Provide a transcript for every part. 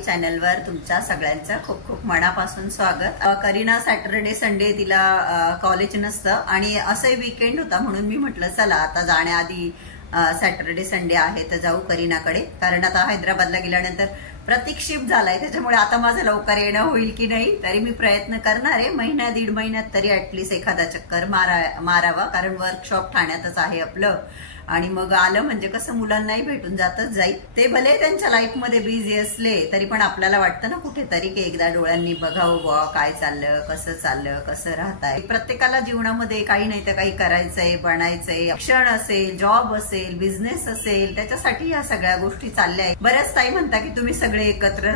चॅनलवर तुमच्या सगळ्यांचं खूप खूप मनापासून स्वागत। करीना सॅटरडे संडे तिला कॉलेज नसतं आणि असंही वीकेंड होता म्हणून मी म्हटलं चला आता जाण्याआधी सॅटरडे संडे आहे तर जाऊ करीनाकडे, कारण आता हैदराबादला गेल्यानंतर प्रतीक शिफ्ट झालाय त्याच्यामुळे आता माझं लवकर येणं होईल की नाही तरी मी प्रयत्न करणार आहे। महिना दीड महिन्यात तरी ऍटलीस्ट एखादा चक्कर मारावा, कारण वर्कशॉप ठाण्यातच आहे आपलं आणि मग आलं म्हणजे कसं मुलांनाही भेटून जातच जाईल। ते भले त्यांच्या लाईफ मध्ये बिझी असले तरी पण आपल्याला वाटतं ना कुठेतरी की एकदा डोळ्यांनी बघावं बुवा काय चाललं कसं राहताय। प्रत्येकाला जीवनामध्ये काही नाही तर काही करायचंय, बनायचंय, शिक्षण असेल, जॉब असेल, बिझनेस असेल, त्याच्यासाठी या सगळ्या गोष्टी चालल्या आहेत। बऱ्याच ताई म्हणता की तुम्ही सगळे एकत्र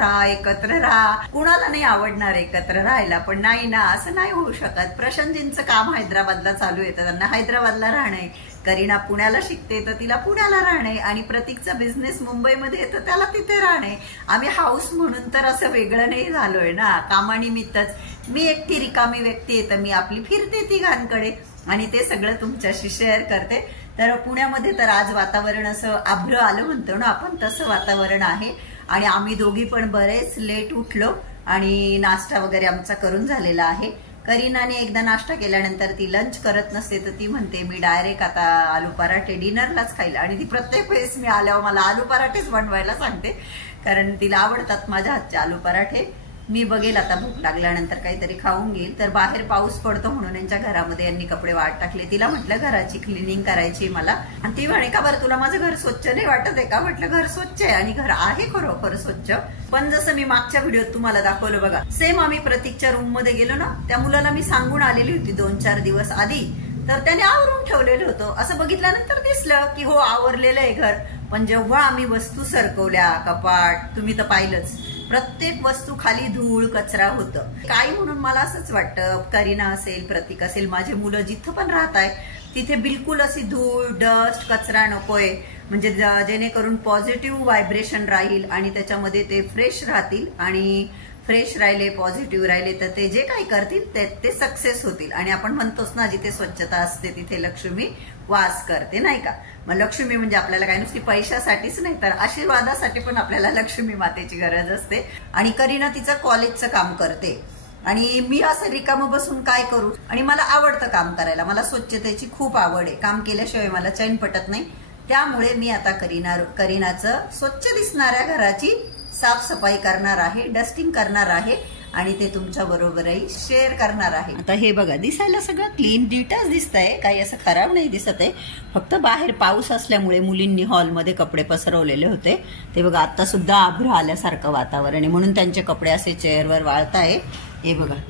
राहा, कुणाला नाही आवडणार एकत्र राहायला, पण नाही ना, असं नाही होऊ शकत। प्रशांतजींचं काम हैदराबादला चालू आहे तर त्यांना हैदराबादला राहणे, करीना पुण्याला शिकते तर तिला पुण्याला राहणे आणि प्रतीकचा बिझनेस मुंबईमध्ये आहे तर त्याला तिथे राहणे। आम्ही हाऊस म्हणून तर असं वेगळं नाही झालोय ना, कामानिमित्तच। मी एकटी रिकामी व्यक्ती आहे तर मी आपली फिरते तिघांकडे आणि ते सगळं तुमच्याशी शेअर करते। तर पुण्यामध्ये तर आज वातावरण असं आभ्र आलं म्हणतो ना आपण, तसं वातावरण आहे आणि आम्ही दोघी पण बरेच लेट उठलो आणि नाश्ता वगैरे आमचा करून झालेला आहे। करीनाने एकदा नाश्ता केल्यानंतर ती लंच करत नसते तर ती म्हणते मी डायरेक्ट आता आलू पराठे डिनरलाच खाईल आणि ती प्रत्येक वेळेस मी आल्यावर मला आलू पराठेच बनवायला सांगते, कारण तिला आवडतात माझ्या हातचे आलू पराठे। मी बघेल आता भूक लागल्यानंतर काहीतरी खाऊन घेईल। तर बाहेर पाऊस पडतो म्हणून यांच्या घरामध्ये यांनी कपडे वाट टाकले। तिला म्हटलं घराची क्लिनिंग करायची मला, आणि ती म्हणे का बरं तुला माझं घर स्वच्छ नाही वाटत आहे का? म्हटलं घर स्वच्छ आहे आणि घर आहे खरोखर स्वच्छ, पण जसं मी मागच्या व्हिडिओत तुम्हाला दाखवलं बघा सेम, आम्ही प्रतीकच्या रूम मध्ये गेलो ना, त्या मुलाला मी सांगून आलेली होती 2-4 दिवस आधी, तर त्याने आवरून ठेवलेलं होतं। असं बघितल्यानंतर दिसलं की हो आवरलेलं आहे घर, पण जेव्हा आम्ही वस्तू सरकवल्या, कपाट तुम्ही तर पाहिलंच, प्रत्येक वस्तू खाली धूळ कचरा होतं। काय म्हणून मला असंच वाटतं करीना असेल, प्रतीक असेल, माझे मुलं जिथं पण राहत आहे तिथे बिलकुल अशी धूळ डस्ट कचरा नकोय, म्हणजे जेणेकरून पॉझिटिव्ह व्हायब्रेशन राहील आणि त्याच्यामध्ये ते फ्रेश राहतील आणि फ्रेश राहिले, पॉझिटिव्ह राहिले तर ते जे काही करतील ते सक्सेस होतील। आणि आपण म्हणतोच ना जिथे स्वच्छता असते तिथे लक्ष्मी वास करते, नाही का? मग लक्ष्मी म्हणजे आपल्याला काय नुसती पैशासाठीच नाही तर आशीर्वादासाठी पण आपल्याला लक्ष्मी मातेची गरज असते। आणि करीना तिचं कॉलेजचं काम करते आणि मी असं रिकामं बसून काय करू, आणि मला आवडतं काम करायला, मला स्वच्छतेची खूप आवड आहे, काम केल्याशिवाय मला चैन पटत नाही। त्यामुळे मी आता करीनाचं स्वच्छ दिसणाऱ्या घराची साफसफाई करणार आहे, डस्टिंग करणार आहे आणि ते तुमच्या बरोबरही शेअर करणार आहे। आता हे बघा दिसायला सगळं क्लीन नीटच दिसतंय, काही असं खराब नाही दिसत आहे, फक्त बाहेर पाऊस असल्यामुळे मुलींनी हॉलमध्ये कपडे पसरवलेले होते ते बघा आता सुद्धा आभ्र आल्यासारखं वातावरण आहे म्हणून त्यांचे कपडे असे चेअरवर वाळताय, हे बघा।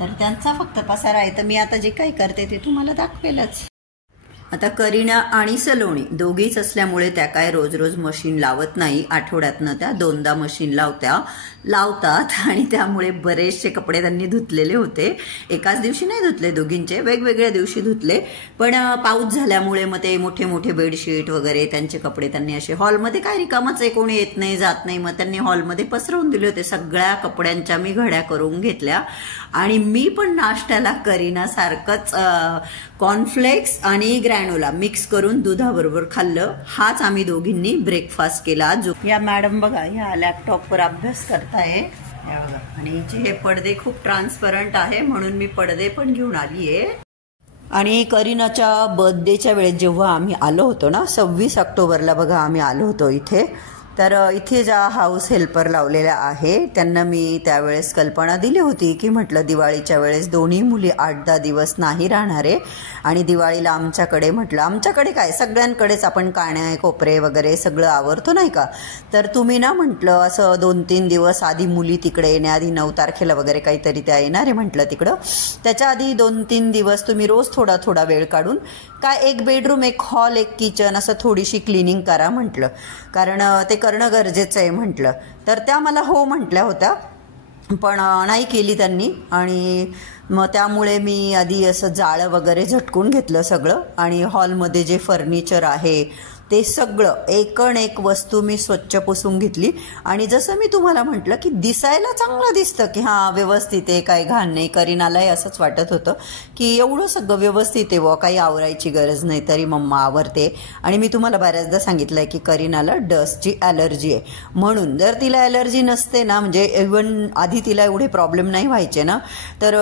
तर त्यांचा फक्त पसारा आहे, तर मी आता जे काही करते ते तुम्हाला दाखवेलच। आता करीना आणि सलोनी दोघीच असल्यामुळे त्या काय रोज रोज मशीन लावत नाही, आठवड्यातनं त्या 2दा मशीन लावतात आणि त्यामुळे बरेचसे कपडे त्यांनी धुतलेले होते। एकाच दिवशी नाही धुतले, दोघींचे वेगवेगळ्या दिवशी धुतले, पण पाऊस झाल्यामुळे मग ते मोठे मोठे बेडशीट वगैरे त्यांचे कपडे त्यांनी असे हॉलमध्ये काय रिकामच आहे, कोणी येत नाही जात नाही, मग त्यांनी हॉलमध्ये पसरवून दिले होते। सगळ्या कपड्यांच्या मी घड्या करून घेतल्या आणि मी पण नाश्त्याला करीना सारखंच कॉर्नफ्लेक्स आणि ग्रॅनोला मिक्स करून दुधाबरोबर खाल्लं। हाच आम्ही दोघींनी ब्रेकफास्ट केला। जो या मॅडम बघा या लॅपटॉपवर अभ्यास करताय बघा, आणि हे पडदे खूप ट्रान्सपरंट आहे म्हणून मी पडदे पण घेऊन आलीये। आणि करीनाच्या बर्थडेच्या वेळेस जेव्हा आम्ही आलो होतो ना 26 ऑक्टोबरला बघा आम्ही आलो होतो इथे, तर इथे ज्या हाऊस हेल्पर लावलेल्या आहे त्यांना मी त्यावेळेस कल्पना दिली होती की म्हटलं दिवाळीच्या वेळेस दोन्ही मुली 8-10 दिवस नाही राहणार आहे आणि दिवाळीला आमच्याकडे, म्हटलं आमच्याकडे काय सगळ्यांकडेच आपण काणे कोपरे वगैरे सगळं आवरतो नाही का, तर तुम्ही ना म्हटलं असं 2-3 दिवस आधी मुली तिकडे येण्याआधी 9 तारखेला वगैरे काहीतरी त्या येणार आहे म्हटलं तिकडं, त्याच्या आधी 2-3 दिवस तुम्ही रोज थोडा थोडा वेळ काढून काय एक बेडरूम, एक हॉल, एक किचन असं थोडीशी क्लिनिंग करा म्हटलं, कारण ते करणं गरजेचं आहे म्हटलं। तर त्या मला हो म्हटल्या होत्या, पण नाही केली त्यांनी आणि मग त्यामुळे मी आधी असं जाळं वगैरे झटकून घेतलं सगळं आणि हॉलमध्ये जे फर्निचर आहे ते सगळं एकण एक वस्तू मी स्वच्छ पुसून घेतली. आणि जसं मी तुम्हाला म्हटलं की दिसायला चांगलं दिसतं की हां व्यवस्थित आहे, काही घाण नाही. करीनालाही असंच वाटत होतं की एवढं सगळं व्यवस्थित आहे व काही आवरायची गरज नाही, तरी मम्मा आवरते. आणि मी तुम्हाला बऱ्याचदा सांगितलंय की करीनाला डस्टची ॲलर्जी आहे, म्हणून जर तिला ॲलर्जी नसते ना, म्हणजे इव्हन आधी तिला एवढे प्रॉब्लेम नाही व्हायचे ना, तर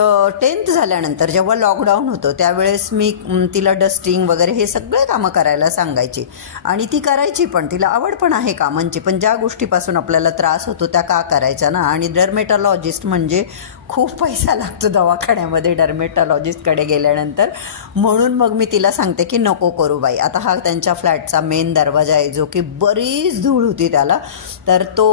10th झाल्यानंतर जेव्हा लॉकडाऊन होतं त्यावेळेस मी तिला डस्टिंग वगैरे हे सगळे कामं करायला सांगायची. आणि ती करायची पण, तिला आवड पण आहे कामांची. पण ज्या गोष्टीपासून आपल्याला त्रास होतो त्या का करायच्या ना. आणि डर्मेटॉलॉजिस्ट म्हणजे खूप पैसा लागतो दवाखान्यामध्ये डर्मेटॉलॉजिस्टकडे गेल्यानंतर, म्हणून मग मी तिला सांगते की नको करू बाई. आता हा त्यांच्या फ्लॅटचा मेन दरवाजा आहे जो की बरीच धूळ होती त्याला, तर तो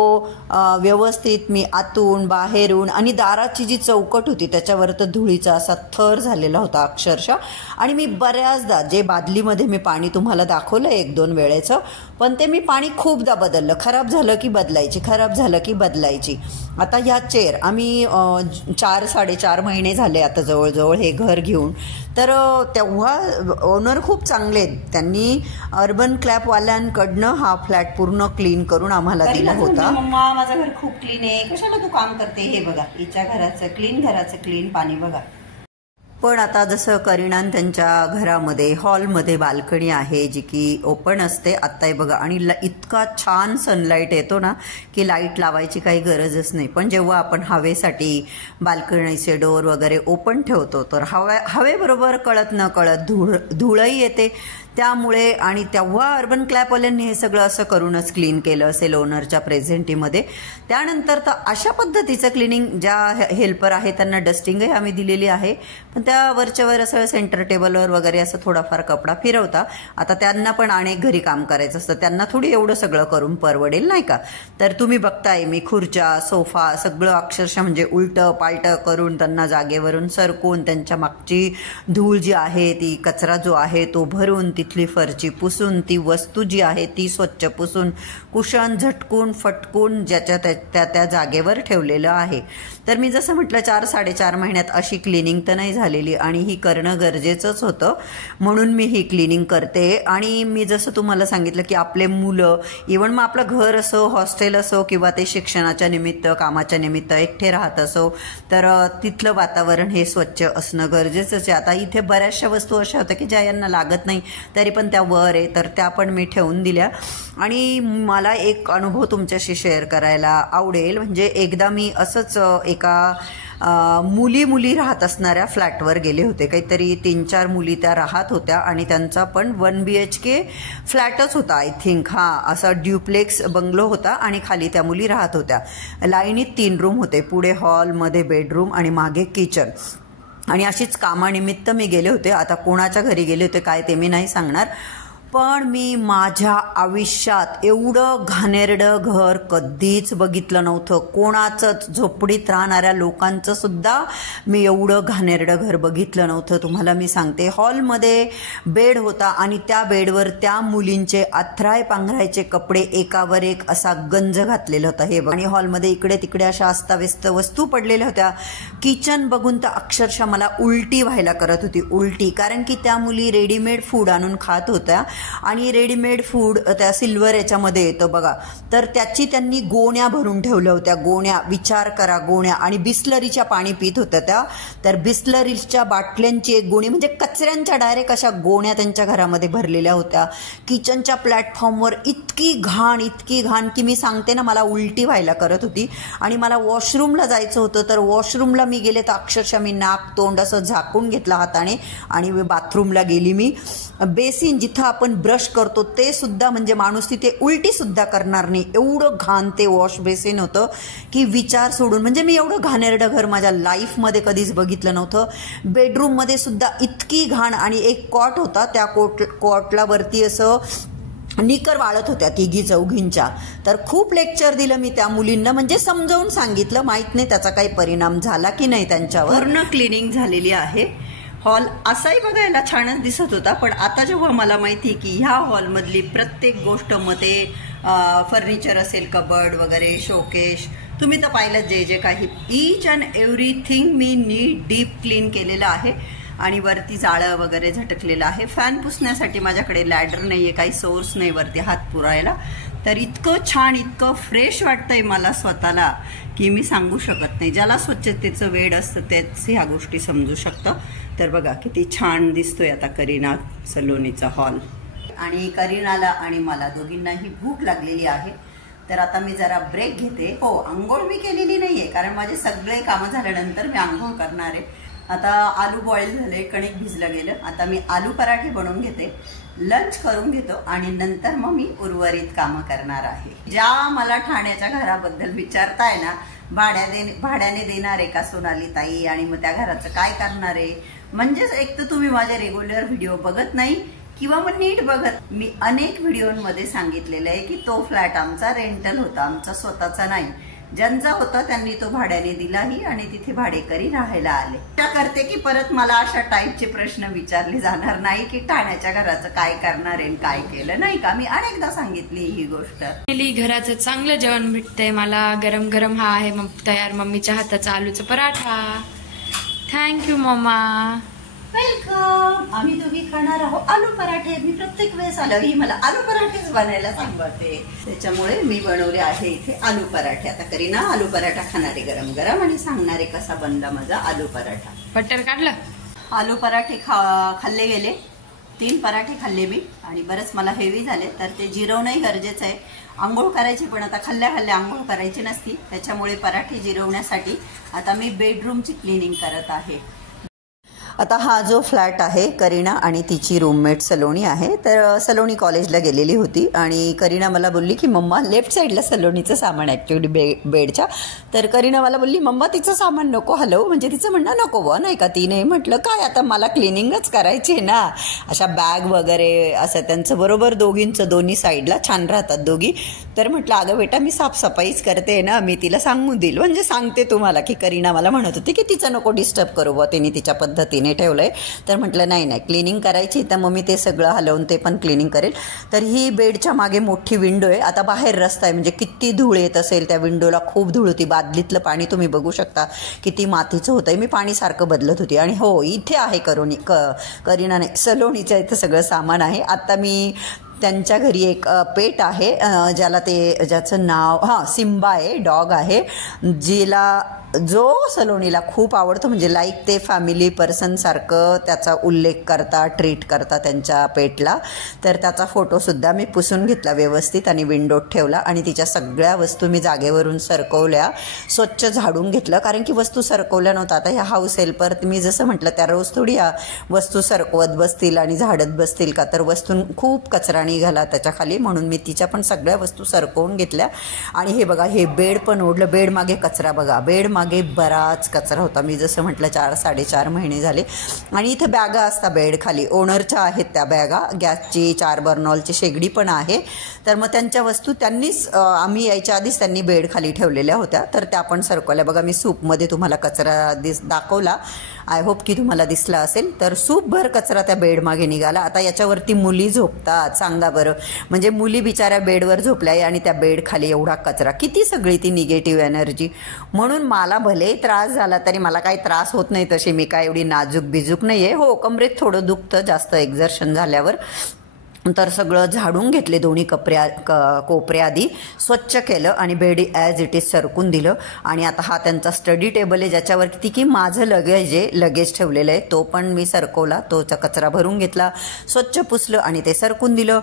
व्यवस्थित मी आतून बाहेरून, आणि दाराची जी चौकट होती त्याच्यावर तर धुळीचा असा थर झालेला होता अक्षरशः. आणि मी बऱ्याचदा जे बादलीमध्ये मी पाणी तुम्हाला दाखवलं 1-2 वेळेचं, पण ते मी पाणी खूपदा बदललं. खराब झालं की बदलायची, खराब झालं की बदलायची. आता ह्या चेअर आम्ही 4-4.5 महिने झाले आता जवळजवळ हे घर घेऊन. तर तेव्हा ओनर खूप चांगले, त्यांनी अर्बन क्लॅपवाल्यांकडनं हा फ्लॅट पूर्ण क्लीन करून आम्हाला दिला होता. मम्मा माझं घर खूप क्लीन आहे, कशाला तू काम करते. हे बघा हिच्या घराचं क्लीन पाणी बघा. पण आता जसं करीनान त्यांच्या घरामध्ये हॉलमध्ये बाल्कनी आहे जी की ओपन असते. आत्ताही बघा, आणि इतका छान सनलाईट येतो ना की लाईट लावायची काही गरजच नाही. पण जेव्हा आपण हवेसाठी बाल्कनीचे डोअर वगैरे ओपन ठेवतो तर हवेबरोबर कळत न कळत धूळही येते त्यामुळे. आणि तेव्हा अर्बन क्लॅपवाल्यांनी हे सगळं असं करूनच क्लीन केलं असेल ओनरच्या प्रेझेंटीमध्ये. त्यानंतर तर अशा पद्धतीचं क्लिनिंग, ज्या हेल्पर आहे त्यांना डस्टिंगही आम्ही दिलेली आहे, पण त्या वरच्यावर असं सेंटर टेबलवर वगैरे असं थोडाफार कपडा फिरवता. आता त्यांना पण अनेक घरी काम करायचं असतं, त्यांना थोडी एवढं सगळं करून परवडेल नाही का. तर तुम्ही बघताय मी खुर्च्या सोफा सगळं अक्षरशः म्हणजे उलटं पालटं करून त्यांना जागेवरून सरकून, त्यांच्या मागची धूळ जी आहे ती, कचरा जो आहे तो भरून, तिथली फरची पुसून, ती वस्तू जी आहे ती स्वच्छ पुसून, कुशन झटकून फटकून ज्याच्या त्या जागेवर ठेवलेलं आहे. तर मी जसं म्हटलं 4-4.5 महिन्यात अशी क्लिनिंग तर नाही झालेली, आणि ही करणं गरजेचंच होतं, म्हणून मी ही क्लिनिंग करते. आणि मी जसं तुम्हाला सांगितलं की आपले मुलं, इव्हन मग आपलं घर असो, हॉस्टेल असो, किंवा ते शिक्षणाच्या निमित्त कामाच्या निमित्त एकटे राहत असो, तर तिथलं वातावरण हे स्वच्छ असणं गरजेचंच आहे. आता इथे बऱ्याचशा वस्तू अशा होत्या की ज्या यांना लागत नाही तरी पण त्या वर आहे, तर त्या पण मी ठेवून दिल्या. आणि मला एक अनुभव तुमच्याशी शेअर करायला आवडेल. म्हणजे एकदा मी असंच एका मुली राहत असणाऱ्या फ्लॅटवर गेले होते. काहीतरी 3-4 मुली त्या राहत होत्या, आणि त्यांचा पण 1 BHK फ्लॅटच होता आय थिंक. असा ड्युप्लेक्स बंगलो होता, आणि खाली त्या मुली राहत होत्या. लाईनीत 3 रूम होते, पुढे हॉलमध्ये बेडरूम आणि मागे किचन. आणि अशीच कामानिमित्त मी गेले होते. आता कोणाच्या घरी गेले होते काय ते मी नाही सांगणार, पण मी माझ्या आयुष्यात एवढं घाणेरडं घर कधीच बघितलं नव्हतं. कोणाचंच, झोपडीत राहणाऱ्या लोकांचं सुद्धा मी एवढं घाणेरडं घर बघितलं नव्हतं. तुम्हाला मी सांगते, हॉलमध्ये बेड होता, आणि त्या बेडवर त्या मुलींचे अथराय पांघरायचे कपडे एकावर एक असा गंज घातलेला होता. हे आणि हॉलमध्ये इकडे तिकडे अशा अस्ताव्यस्त वस्तू पडलेल्या होत्या. किचन बघून तर अक्षरशः मला उलटी व्हायला करत होती, उलटी. कारण की त्या मुली रेडीमेड फूड आणून खात होत्या, आणि रेडीमेड फूड त्या सिल्वर याच्यामध्ये येतं बघा, तर त्याची त्यांनी गोण्या भरून ठेवल्या होत्या. गोण्या, विचार करा, गोण्या. आणि बिस्लरीच्या पाणी पित होत्या त्या, तर बिस्लरीच्या बाटल्यांची एक गोणी, म्हणजे कचऱ्यांच्या डायरेक्ट अशा गोण्या त्यांच्या घरामध्ये भरलेल्या होत्या. किचनच्या प्लॅटफॉर्मवर इतकी घाण की मी सांगते ना, मला उलटी व्हायला करत होती. आणि मला वॉशरूमला जायचं होतं, तर वॉशरूमला मी गेले तर अक्षरशः मी नाक तोंड असं झाकून घेतलं हाताने, आणि बाथरूमला गेली मी. बेसिन जिथं आपण ब्रश करतो ते सुद्धा, म्हणजे माणूस तिथे उलटी सुद्धा करणार नाही, एवढं घाण ते वॉश बेसिन होतं की विचार सोडून. म्हणजे मी एवढं घाणेरडं घर माझ्या लाईफमध्ये कधीच बघितलं नव्हतं. बेडरूममध्ये सुद्धा इतकी घाण. आणि एक कॉट होता, त्या कॉटला वरती असं निकर वाळत होत्या 3-4. तर खूप लेक्चर दिलं मी त्या मुलींना, म्हणजे समजावून सांगितलं. माहित नाही त्याचा काही परिणाम झाला की नाही त्यांच्यावर. पूर्ण क्लिनिंग झालेली आहे. हॉल असाही बघायला छानच दिसत होता, पण आता जेव्हा मला माहिती की ह्या हॉलमधली प्रत्येक गोष्ट, मग ते फर्निचर असेल, कबर्ड वगैरे, शोकेश, तुम्ही तर पाहिलं जे काही, ईच अँड एव्हरीथिंग मी नीट डीप क्लीन केलेलं आहे. आणि वरती जाळं वगैरे झटकलेलं आहे. फॅन पुसण्यासाठी माझ्याकडे लॅडर नाहीये, काही सोर्स नाही वरती हात पुरायला. तर इतकं छान, इतकं फ्रेश वाटतंय मला स्वतःला की मी सांगू शकत नाही. ज्याला स्वच्छतेचं वेड असतं तेच ह्या गोष्टी समजू शकतं. तर बघा किती छान दिसतोय आता करीना सलोनीचा हॉल. आणि करीनाला आणि मला दोघींनाही भूक लागलेली आहे. तर आता मी जरा ब्रेक घेते. हो, आंघोळ मी केलेली नाहीये कारण माझे सगळे कामं झाल्यानंतर मी आंघोळ करणार आहे. आता आलू बॉईल झाले, कणिक भिजलं गेलं. आता मी आलू पराठे बनवून घेते, लंच करून घेतो आणि नंतर मग मी उर्वरित कामं करणार आहे. ज्या मला ठाण्याच्या घराबद्दल विचारताय ना, भाड्याने देणार आहे का सोनाली ताई, आणि मग त्या घराचं काय करणार आहे, म्हणजेच एक तर तुम्ही माझे रेग्युलर व्हिडिओ बघत नाही किंवा मग नीट बघत. मी अनेक व्हिडिओमध्ये सांगितलेलं आहे की तो फ्लॅट आमचा रेंटल होता, आमचा स्वतःचा नाही. ज्यांचा होता त्यांनी तो भाड्याने दिलाही आणि तिथे भाडेकरी राहायला आले. त्या करते की परत मला अशा टाईपचे प्रश्न विचारले जाणार नाही की ठाण्याच्या घराचं काय करणार आहे, काय केलं नाही का. मी अनेकदा सांगितली ही गोष्ट. घराचं चांगलं जेवण भेटतंय मला, गरम गरम. हा आहे मग तयार मम्मीच्या हाताचा आलूचा पराठा. थँक्यू मम्मा. वेलकम. आम्ही दोघी खाणार आहोत आलू पराठे. मी प्रत्येक वेळेस आलं ही मला आलू पराठेच बनायला सांगते, त्याच्यामुळे मी बनवले आहे इथे आलू पराठे. आता करीना आलू पराठा खाणारे गरम गरम आणि सांगणारे कसा बनला माझा आलू पराठा. बटर काढलं. आलू पराठे खाल्ले गेले. 3 पराठे खाल्ले मी आणि बरेच मला हेवी झाले, तर ते जिरवणंही गरजेचं आहे. आंघोळ करायची पण आता खाल्ल्या आंघोळ करायची नसती, त्याच्यामुळे पराठे जिरवण्यासाठी आता मी बेडरूमची क्लिनिंग करत आहे. आता हा जो फ्लॅट आहे करीना आणि तिची रूममेट सलोनी आहे. तर सलोनी कॉलेजला गेलेली होती आणि करीना मला बोलली की मम्मा, लेफ्ट साईडला सलोनीचं सामान ॲक्च्युली बेडच्या. तर करीना मला बोलली मम्मा तिचं सामान नको हलवू, म्हणजे तिचं म्हणणं नको बुवा नाही का. तिने म्हटलं काय आता मला क्लिनिंगच करायची आहे ना. अशा बॅग वगैरे असं त्यांचं बरोबर दोघींचं दोन्ही साईडला छान राहतात दोघी. तर म्हटलं अगं बेटा मी साफसफाईच करते ना, मी तिला सांगून देईल. म्हणजे सांगते तुम्हाला की करीना मला म्हणत होती की तिचं नको डिस्टर्ब करू बुवा, तिने तिच्या पद्धतीने ठेवलंय. तर म्हटलं नाही क्लिनिंग करायची, तर मग मी ते सगळं हलवून ते पण क्लिनिंग करेल. तर ही बेडच्या मागे मोठी विंडो आहे. आता बाहेर रस्ता आहे, म्हणजे किती धूळ येत असेल त्या विंडोला. खूप धूळ होती. बादलीतलं पाणी तुम्ही बघू शकता किती मातीचं होतंय. मी पाणी सारखं बदलत होती. आणि हो, इथे आहे करीना नाही सलोनीच्या इथं सगळं सामान आहे. आता मी त्यांच्या घरी एक पेट आहे ज्याचं नाव सिम्बा आहे, डॉग आहे, जो सलोनीला खूप आवडतो. म्हणजे लाईक ते फॅमिली पर्सन सारखं त्याचा उल्लेख करता, ट्रीट करता त्यांच्या पेटला. तर त्याचा फोटोसुद्धा मी पुसून घेतला व्यवस्थित आणि विंडोत ठेवला. आणि तिच्या सगळ्या वस्तू मी जागेवरून सरकवल्या, स्वच्छ झाडून घेतलं. कारण की वस्तू सरकवल्या नव्हत्या. आता ह्या हाऊस हेल्पर मी जसं म्हटलं त्या रोज थोडी या वस्तू सरकवत बसतील आणि झाडत बसतील का. तर वस्तू खूप कचरा निघाला त्याच्याखाली, म्हणून मी तिच्या पण सगळ्या वस्तू सरकवून घेतल्या. आणि हे बघा, हे बेड पण ओढलं. बेड मागे कचरा बघा, बेड मागे बराच कचरा होता. मी जसं म्हटलं 4-4.5 महिने झाले. आणि इथं बॅगा असतात बेड खाली, ओनरच्या आहेत त्या बॅगा. गॅसची 4 बर्नॉलची शेगडी पण आहे. तर मग त्यांच्या वस्तू त्यांनीच आम्ही यायच्या आधीच त्यांनी बेड खाली ठेवलेल्या होत्या, तर त्या पण सरकवल्या. बघा मी सूपमध्ये तुम्हाला कचरा दाखवला, आय होप की तुम्हाला दिसला असेल. तर सूपभर कचरा त्या बेड मागे निघाला. आता याच्यावरती मुली झोपतात, सांगा बरं. म्हणजे मुली बिचाऱ्या बेडवर झोपल्या आणि त्या बेड खाली एवढा कचरा, किती सगळी ती निगेटिव्ह एनर्जी. म्हणून मला भले त्रास झाला तरी मला काही त्रास होत नाही. तशी मी काय एवढी नाजूक बिजूक नाही आहे. हो, कमरेत थोडं दुखतं जास्त एक्झर्शन झाल्यावर. तर सगळं झाडून घेतले, दोन्ही कोपरे आधी स्वच्छ केलं आणि बेड ॲज इट इज सरकून दिलं. आणि आता हा त्यांचा स्टडी टेबल आहे ज्याच्यावरती की माझं लगेज ठेवलेलं आहे, तो पण मी सरकवला. तोचा कचरा भरून घेतला, स्वच्छ पुसलं आणि ते सरकून दिलं.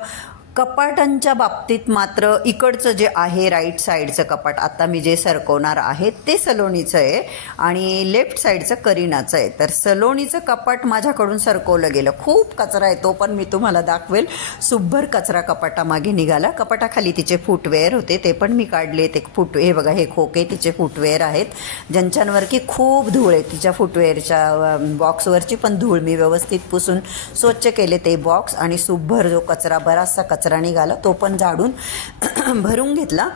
कपाटांच्या बाबतीत मात्र इकडचं जे आहे राईट साईडचं कपाट आता मी जे सरकवणार आहे ते सलोनीचं आहे आणि लेफ्ट साईडचं करीनाचं आहे. तर सलोनीचं कपाट माझ्याकडून सरकवलं गेलं. खूप कचरा आहे, तो पण मी तुम्हाला दाखवेल. सुभर कचरा कपाटामागे निघाला. कपाटाखाली तिचे फुटवेअर होते, ते पण मी काढले. ते हे बघा, हे खोके तिचे फुटवेअर आहेत ज्यांच्यावर की खूप धूळ आहे. तिच्या फुटवेअरच्या बॉक्सवरची पण धूळ मी व्यवस्थित पुसून स्वच्छ केले ते बॉक्स. आणि सुभर जो कचरा, बराचसा कचरा निघाला, तो पण झाडून भरून घेतला.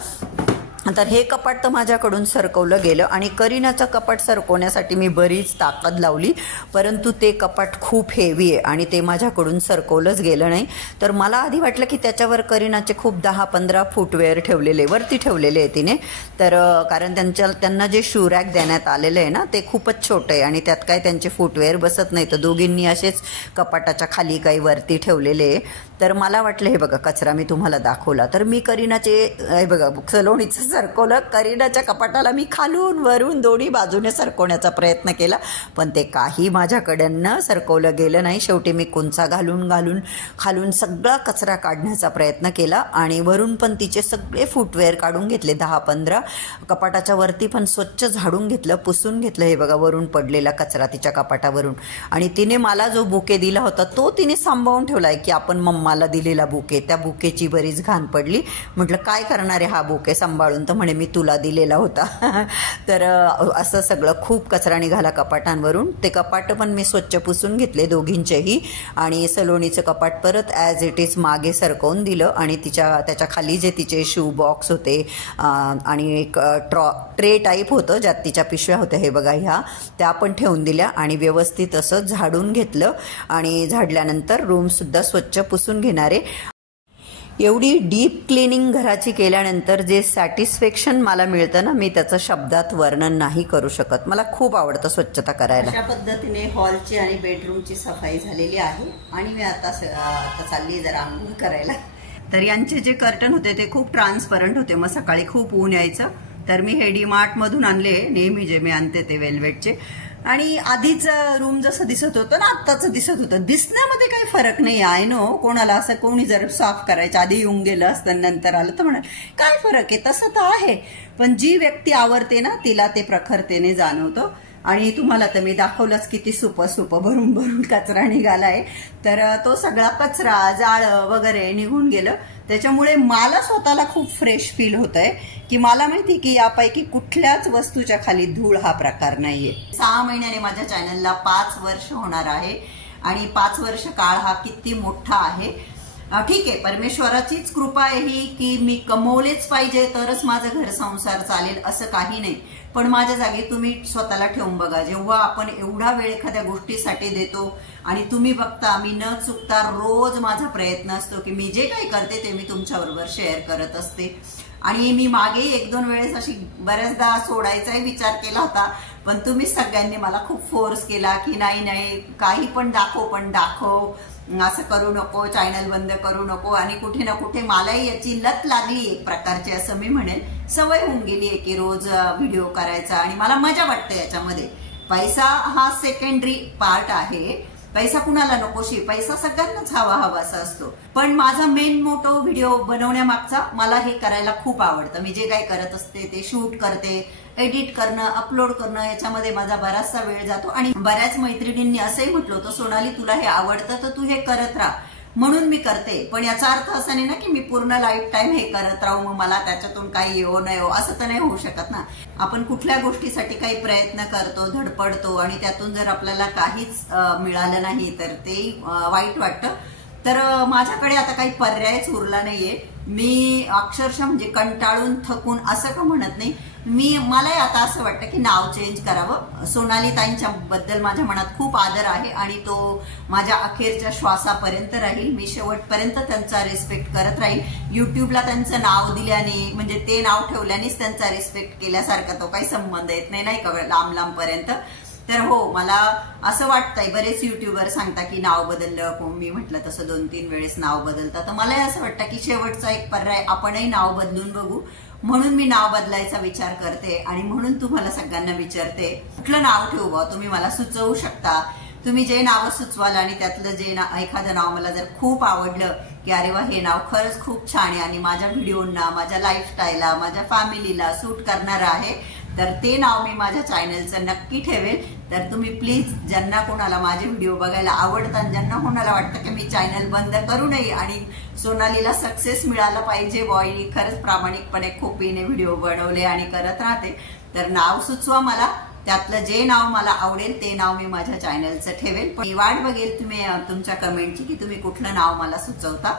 तर हे कपाट तर माझ्याकडून सरकवलं गेलं आणि करीनाचं कपाट सरकवण्यासाठी मी बरीच ताकद लावली, परंतु ते कपाट खूप हेवी आहे आणि ते माझ्याकडून सरकवलंच गेलं नाही. तर मला आधी वाटलं की त्याच्यावर करीनाचे खूप 10-15 फुटवेअर ठेवलेले, वरती ठेवलेले आहे तिने. तर कारण त्यांना जे शू रॅक देण्यात आलेलं आहे ना ते खूपच छोटं आहे आणि त्यात काय त्यांचे फुटवेअर बसत नाही. तर दोघींनी असेच कपाटाच्या खाली काही वरती ठेवलेले. तर मला वाटलं हे बघा कचरा मी तुम्हाला दाखवला. तर मी करीनाचे हे बघा सलोणीचं सरकवलं. करीनाच्या कपाटाला मी खालून वरून दोन्ही बाजूने सरकवण्याचा प्रयत्न केला, पण ते काही माझ्याकडनं सरकवलं गेलं नाही. शेवटी मी कुंचा घालून खालून सगळा कचरा काढण्याचा प्रयत्न केला आणि वरून पण तिचे सगळे फुटवेअर काढून घेतले 10-15. कपाटाच्या वरती पण स्वच्छ झाडून घेतलं, पुसून घेतलं. हे बघा वरून पडलेला कचरा तिच्या कपाटावरून. आणि तिने मला जो बुके दिला होता तो तिने सांभाळून ठेवलाय की आपण मम्माला दिलेला बुके, त्या बुकेची बरीच घाण पडली. म्हटलं काय करणार आहे हा बुके सांभाळून, तर म्हणे मी तुला दिलेला होता. तर असं सगळं खूप कचरा निघाला कपाटांवरून. ते कपाट पण मी स्वच्छ पुसून घेतले दोघींचेही आणि सलोनीचं कपाट परत ॲज इट इज मागे सरकवून दिलं आणि त्याच्या खाली जे तिचे शू बॉक्स होते आणि एक ट्रे टाईप होतं ज्यात तिच्या पिशव्या होत्या, हे बघा ह्या, त्या पण ठेवून दिल्या आणि व्यवस्थित असं झाडून घेतलं. आणि झाडल्यानंतर रूमसुद्धा स्वच्छ पुसून घेणारे. एवढी डीप क्लिनिंग घराची केल्यानंतर जे सॅटिस्फॅक्शन मला मिळतं ना, मी त्याचं शब्दात वर्णन नाही करू शकत. मला खूप आवडतं स्वच्छता करायला. अशा पद्धतीने हॉलची आणि बेडरूमची सफाई झालेली आहे आणि मी आता चालली जरा आंघोळ करायला. तर यांचे जे कर्टन होते ते खूप ट्रान्सपरंट होते, मग सकाळी खूप ऊन यायचं. तर मी हे DMart मधून आणले, नेहमी जे मी आणते ते वेल्वेटचे. आणि आधीच रूम जसं दिसत होतं ना आत्ताचं दिसत होतं, दिसण्यामध्ये काही फरक नाही. आय नो कोणाला असं कोणी जर साफ करायच्या आधी येऊन गेलं असतं नंतर आलं तर म्हणाल काय फरक आहे, तसं तर आहे. पण जी व्यक्ती आवडते ना तिला ते प्रखरतेने जाणवतं. आणि तुम्हाला तर मी दाखवलंच किती सुप भरून कचरा निघालाय. तर तो सगळा कचरा जाळं वगैरे निघून गेलं. त्याच्यामुळे मला स्वतःला खूप फ्रेश फील होतंय की मला माहिती की यापैकी कुठल्याच वस्तूच्या खाली धूळ हा प्रकार नाहीये. 6 महिन्याने माझ्या चॅनलला 5 वर्ष होणार आहे आणि 5 वर्ष काळ हा किती मोठा आहे. ठीक आहे, परमेश्वराचीच कृपा आहे ही की मी कमवलेच पाहिजे तरच माझं घर संसार चालेल असं काही नाही. पण माझ्या जागी तुम्ही स्वतःला ठेवून बघा, जेव्हा आपण एवढा वेळ एखाद्या गोष्टीसाठी देतो आणि तुम्ही बघता मी न चुकता रोज माझा प्रयत्न असतो की मी जे काही करते ते मी तुमच्याबरोबर शेअर करत असते. आणि मी मागे 1-2 वेळेस अशी बऱ्याचदा सोडायचाही विचार केला होता, पण तुम्ही सगळ्यांनी मला खूप फोर्स केला की नाही काही पण दाखव, असं करू नको, चॅनल बंद करू नको. आणि कुठे ना कुठे मलाही याची लत लागली एक प्रकारची, असं मी म्हणेन. सवय होऊन गेली आहे की रोज व्हिडिओ करायचा आणि मला मजा वाटते याच्यामध्ये. पैसा हा सेकंडरी पार्ट आहे. पैसा कुणाला नकोशी, पैसा सगळ्यांनाच हवासा असतो. पण माझा मेन मोटो व्हिडिओ बनवण्यामागचा मला हे करायला खूप आवडतं. मी जे काही करत असते ते शूट करते, एडिट करणं, अपलोड करणं, याच्यामध्ये माझा बराचसा वेळ जातो. आणि बऱ्याच मैत्रिणींनी असंही म्हटलं होतं सोनाली तुला हे आवडतं तर तू हे करत राहा, म्हणून मी करते. पण याचा अर्थ असा नाही ना की मी पूर्ण लाईफ टाइम हे करत राहू, मग मला त्याच्यातून काही येऊ न येऊ असं तर नाही होऊ शकत ना. आपण कुठल्या गोष्टीसाठी काही प्रयत्न करतो, धडपडतो आणि त्यातून जर आपल्याला काहीच मिळालं नाही तर ते वाईट वाटतं. तर माझ्याकडे आता काही पर्यायच उरला नाहीये. मी अक्षरशः म्हणजे कंटाळून थकून असं का म्हणत नाही, मलाही आता असं वाटतं की नाव चेंज करावं. सोनाली ताईंच्या बद्दल माझ्या मनात खूप आदर आहे आणि तो माझ्या अखेरच्या श्वासापर्यंत राहील. मी शेवटपर्यंत त्यांचा रिस्पेक्ट करत राहील. युट्यूबला त्यांचं नाव दिल्याने म्हणजे ते नाव ठेवल्यानेच त्यांचा रिस्पेक्ट केल्यासारखा तो काही संबंध येत नाही का लांब पर्यंत. तर हो, मला असं वाटतंय, बरेच युट्यूबर सांगता की नाव बदललं, मी म्हटलं तसं 2-3 वेळेस नाव बदलतं. तर मलाही असं वाटतं की शेवटचा एक पर्याय आपणही नाव बदलून बघू. म्हणून मी नाव बदलायचा विचार करते आणि म्हणून तुम्हाला सगळ्यांना विचारते कुठलं नाव ठेवू. तुम्ही मला सुचवू शकता. तुम्ही जे नाव सुचवाल आणि त्यातलं जे एखादं नाव मला जर खूप आवडलं की अरे वा हे नाव खरंच खूप छान आहे आणि माझ्या व्हिडिओना, माझ्या लाईफस्टाईलला, माझ्या फॅमिलीला सूट करणार आहे, तर ते नाव मी माझ्या चॅनलचं नक्की ठेवेल. तर तुम्ही प्लीज ज्यांना कोणाला माझे व्हिडिओ बघायला आवडतात, ज्यांना कोणाला वाटतं की मी चॅनल बंद करू नये आणि सोनालीला सक्सेस मिळाला पाहिजे, बॉयनी खरंच प्रामाणिकपणे खोपीने व्हिडिओ बनवले आणि करत राहते, तर नाव सुचवा मला. त्यातलं जे नाव मला आवडेल ते नाव मी माझ्या चॅनलचं ठेवेल. पण वाट बघेल तुम्ही तुमच्या कमेंटची की तुम्ही कुठलं नाव मला सुचवता.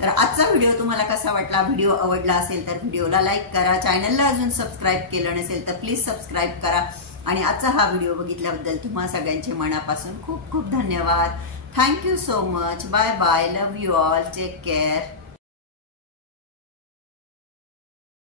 तर आजचा व्हिडिओ तुम्हाला कसा वाटला, व्हिडिओ आवडला असेल तर व्हिडिओला लाईक करा, चॅनलला अजून सबस्क्राईब केलं नसेल तर प्लीज सबस्क्राईब करा आणि आजचा हा व्हिडिओ बघितल्याबद्दल तुम्हा सगळ्यांचे मनापासून खूप खूप धन्यवाद. Thank you so much. Bye bye. Love you all. Take care.